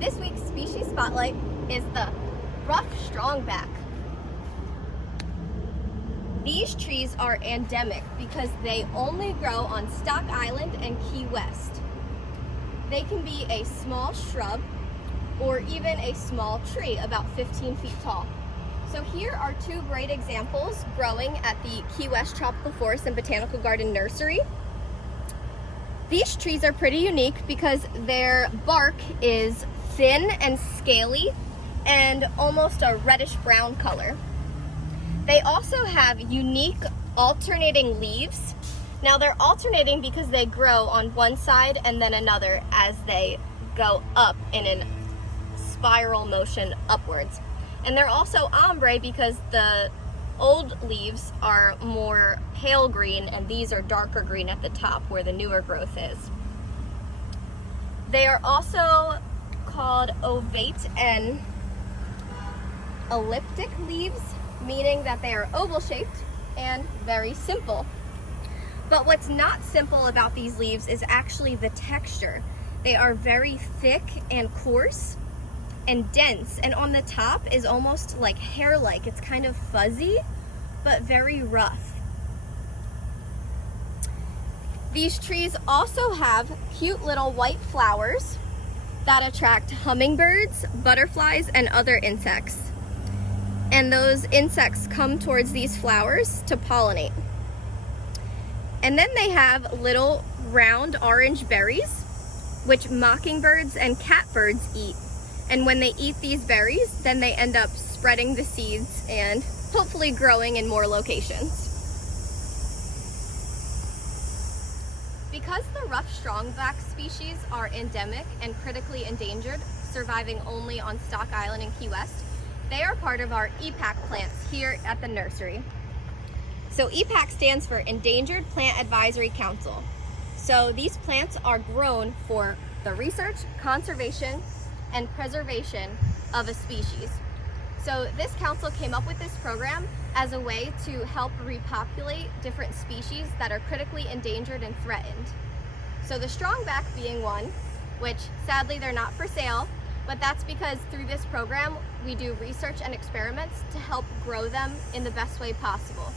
This week's species spotlight is the Rough Strongback. These trees are endemic because they only grow on Stock Island and Key West. They can be a small shrub or even a small tree about 15 feet tall. So here are two great examples growing at the Key West Tropical Forest and Botanical Garden Nursery. These trees are pretty unique because their bark is thin and scaly and almost a reddish brown color. They also have unique alternating leaves. Now they're alternating because they grow on one side and then another as they go up in a spiral motion upwards. And they're also ombre because the old leaves are more pale green and these are darker green at the top where the newer growth is. They are also called ovate and elliptic leaves, meaning that they are oval shaped and very simple. But what's not simple about these leaves is actually the texture. They are very thick and coarse and dense, and on the top is almost like hair-like. It's kind of fuzzy, but very rough. These trees also have cute little white flowers that attract hummingbirds, butterflies, and other insects. And those insects come towards these flowers to pollinate. And then they have little round orange berries, which mockingbirds and catbirds eat. And when they eat these berries, then they end up spreading the seeds and hopefully growing in more locations. Because the rough strongback species are endemic and critically endangered, surviving only on Stock Island and Key West, they are part of our EPAC plants here at the nursery. So EPAC stands for Endangered Plant Advisory Council. So these plants are grown for the research, conservation, and preservation of a species. So this council came up with this program as a way to help repopulate different species that are critically endangered and threatened. So the strongback being one, which sadly they're not for sale, but that's because through this program we do research and experiments to help grow them in the best way possible.